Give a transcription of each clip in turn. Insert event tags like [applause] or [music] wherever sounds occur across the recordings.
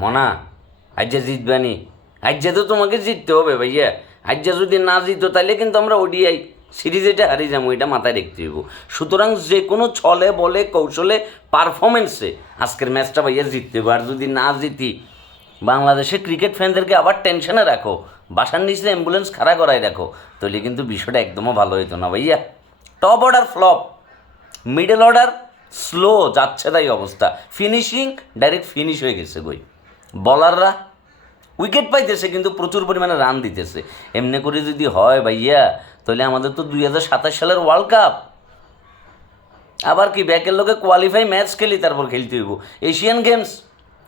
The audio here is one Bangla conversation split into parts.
মনা, আজ্জা জিতবানি। আজ্জা তো তোমাকে জিততে হবে ভাইয়া। আজ্জা যদি না জিতো তাহলে কিন্তু আমরা ওডিআই সিরিজ এটা হারিয়ে যাব, এটা মাথায় রাখতে হইব। সুতরাং যে কোনো ছলে, বলে, কৌশলে পারফরমেন্সে আজকের ম্যাচটা ভাইয়া জিততে হবে। আর যদি না জিতি, বাংলাদেশের ক্রিকেট ফ্যানদেরকে আবার টেনশনে রাখো, বাসার নিচে অ্যাম্বুলেন্স খাড়া করাই রাখো তাহলে কিন্তু বিষয়টা একদমও ভালো হইতো না ভাইয়া। Top order flop, middle order slow যাচ্ছে তাই অবস্থা। ফিনিশিং ডাইরেক্ট ফিনিশ হয়ে গেছে গই। বলাররা উইকেট পাইতেছে কিন্তু প্রচুর পরিমাণে রান দিতেছে। এমনি করে যদি হয় ভাইয়া, তাহলে আমাদের তো দুই হাজার সাতাশ সালের ওয়ার্ল্ড কাপ আবার কি, ব্যাকের লোকে কোয়ালিফাই ম্যাচ খেলি, তারপর খেলতে হইব। এশিয়ান গেমস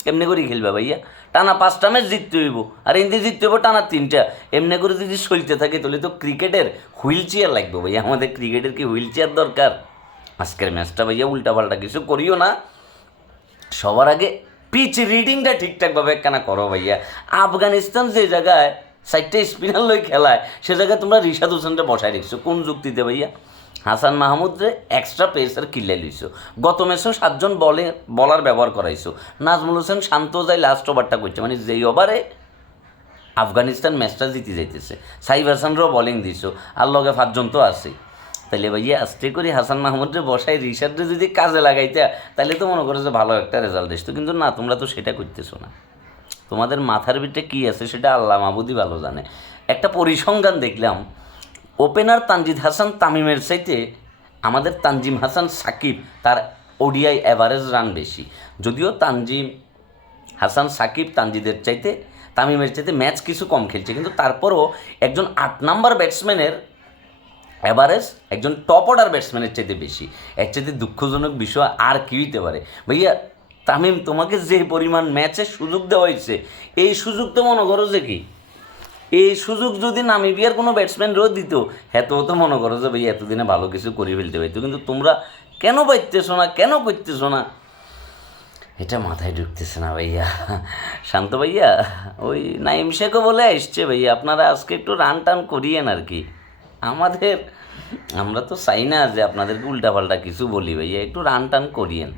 এমনি করেই খেলবে ভাইয়া। টানা পাঁচটা ম্যাচ জিততে হইব। আর ইন্দি জিততে হইব টানা তিনটা। এমনি করে যদি চলতে থাকে, তাহলে তো ক্রিকেটের হুইল চেয়ার লাগবে ভাইয়া। আমাদের ক্রিকেটের কি হুইল চেয়ার দরকার? আজকের ম্যাচটা ভাইয়া উল্টাপাল্টা কিছু করিও না। সবার আগে পিচ রিডিংটা ঠিকঠাকভাবে কেনা করো ভাইয়া। আফগানিস্তান যে জায়গায় সাইডটা স্পিনার লই খেলায়, সে জায়গায় তোমরা রিশাদ হোসেনটা বসায় রেখছো। কোন যুক্তিতে ভাইয়া? হাসান মাহমুদরে এক্সট্রা পেসার কিল্লে লইছো। গত ম্যাচেও সাতজন বলে বলার ব্যবহার করাইছো। নাজমুল হোসেন শান্ত যাই লাস্ট ওভারটা করছে। মানে যেই ওভারে আফগানিস্তান ম্যাচটা জিতে যাইতেছে। সাইফ হাসানরাও বলিং দিছো। আর লগে পাঁচজন তো আছে তাহলে ভাইয়া আস্তে করে হাসান মাহমুদরে বসাই, রিশাদরে যদি কাজে লাগাইতে তাহলে তো মনে করো যে ভালো একটা রেজাল্ট দিস। কিন্তু না, তোমরা তো সেটা করতেছো না। তোমাদের মাথার ভিতরে কী আছে সেটা আল্লাহ মাহবুদি ভালো জানে। একটা পরিসংখ্যান দেখলাম, ওপেনার তানজিদ হাসান তামিমের চাইতে আমাদের তানজিম হাসান সাকিব তার ওডিআই অ্যাভারেজ রান বেশি। যদিও তানজিম হাসান সাকিব তানজিদের চাইতে, তামিমের চাইতে ম্যাচ কিছু কম খেলছে, কিন্তু তারপরও একজন আট নাম্বার ব্যাটসম্যানের অ্যাভারেজ একজন টপ অর্ডার ব্যাটসম্যানের চাইতে বেশি। এর চাইতে দুঃখজনক বিষয় আর কী হইতে পারে। ভাইয়া, তামিম, তোমাকে যে পরিমাণ ম্যাচে সুযোগ দেওয়া হয়েছে, এই সুযোগ তো মনে করো যে কি? এই সুযোগ যদি নামিবিয়ার কোনো ব্যাটসম্যান রোদ দিত এত তো মনে করো যে ভাই এতদিনে ভালো কিছু করে ফেলতে পারতো। কিন্তু তোমরা কেন পাইতেছো না, কেন করতেছো না? এটা মাথায় ঢুকতেছে না ভাইয়া। শান্ত ভাইয়া, ওই নাইম শেখও বলে এসছে ভাইয়া, আপনারা আজকে একটু রান টান করিয়েন আর কি। আমাদের, আমরা তো চাই না যে আপনাদেরকে উল্টাপাল্টা কিছু বলি ভাইয়া, একটু রান টান করিয়েন।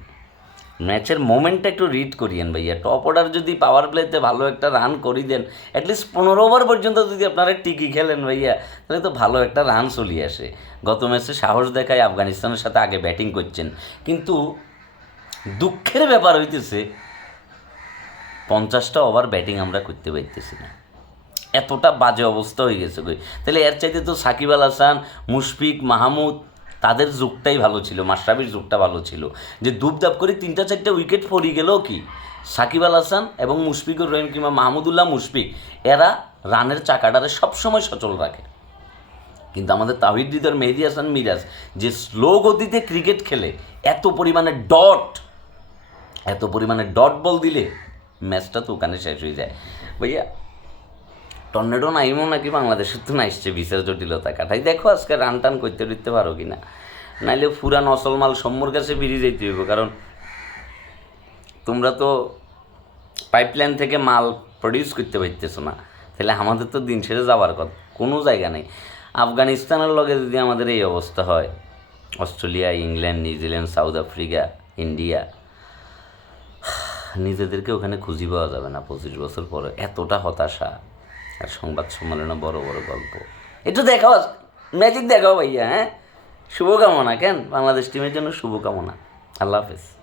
ম্যাচের মোমেন্টটা একটু রিড করিয়েন ভাইয়া। টপ অর্ডার যদি পাওয়ার প্লেতে ভালো একটা রান করি দেন অ্যাটলিস্ট পনেরো ওভার পর্যন্ত যদি আপনারা টিকি খেলেন ভাইয়া, তাহলে তো ভালো একটা রান চলিয়ে আসে। গত ম্যাচে সাহস দেখায় আফগানিস্তানের সাথে আগে ব্যাটিং করছেন। কিন্তু দুঃখের ব্যাপার হইতেছে, পঞ্চাশটা ওভার ব্যাটিং আমরা করতে পারতেছি না। এতটা বাজে অবস্থা হয়ে গেছে কই তাহলে এর চাইতে তো সাকিব আল হাসান, মুশফিক, মাহমুদ, তাদের যুগটাই ভালো ছিল, মাশরাফির যুগটা ভালো ছিল। যে দুপদাপ করে তিনটা চারটা উইকেট পড়ে গেলেও কি? সাকিব আল হাসান এবং মুশফিকুর রহিম কিংবা মাহমুদুল্লাহ মুশফিক, এরা রানের চাকাটারে সবসময় সচল রাখে। কিন্তু আমাদের তাহিদ হৃদয় মেহেদি হাসান মিরাজ, যে স্লো গতিতে ক্রিকেট খেলে, এত পরিমাণে ডট এত পরিমাণে ডট বল দিলে ম্যাচটা তো ওখানে শেষ হয়ে যায়। ভাইয়া টর্নেডো নাইমও নাকি বাংলাদেশের তো নাইসছে, বিশেষ জটিলতা কাটাই। দেখো আজকে রান টান করতে দিতে পারো কি না নাইলে পুরান অসল মাল সম্মুর কাছে ফিরে যেতে হইব, কারণ তোমরা তো পাইপলাইন থেকে মাল প্রডিউস করতে পারতেছো না। তাহলে আমাদের তো দিন ছেড়ে যাওয়ার কথা, কোনো জায়গা নেই। আফগানিস্তানের লগে যদি আমাদের এই অবস্থা হয়, Australia, England, New Zealand, South Africa, India, [sighs] নিজেদেরকে ওখানে খুঁজি পাওয়া যাবে না পঁচিশ বছর পরে। এতটা হতাশা। আর সংবাদ সম্মেলনে বড় বড় গল্প। একটু দেখাও ম্যাজিক দেখাও ভাইয়া হ্যাঁ? শুভকামনা, কেন? বাংলাদেশ টিমের জন্য শুভকামনা। আল্লাহ হাফেজ।